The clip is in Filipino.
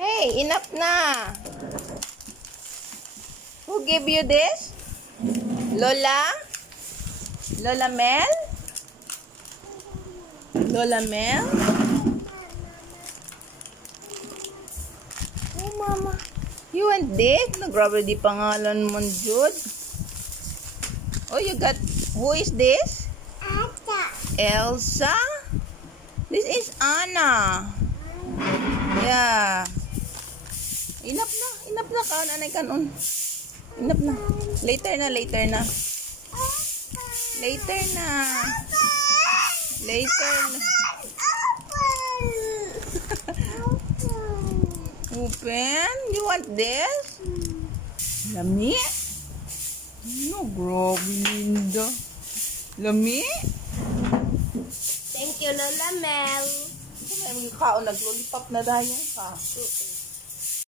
Hey, enough na. Who gave you this? Lola? Lola Mel? Lola Mel? Oh, mama. You want this? Grabe di pangalan mo, Jude. Oh, you got... Who is this? Elsa. Elsa? This is Anna. Yeah. Enough na. Enough na. Kaon, anay kanon. Enough na. Later na. Later na. Later na. Later na. Open? You want this? Lami? No, grabe, Linda. Lami? Thank you, Lola Mel. Kung may mga kaon, nag-lollipop na dahil yung kaso.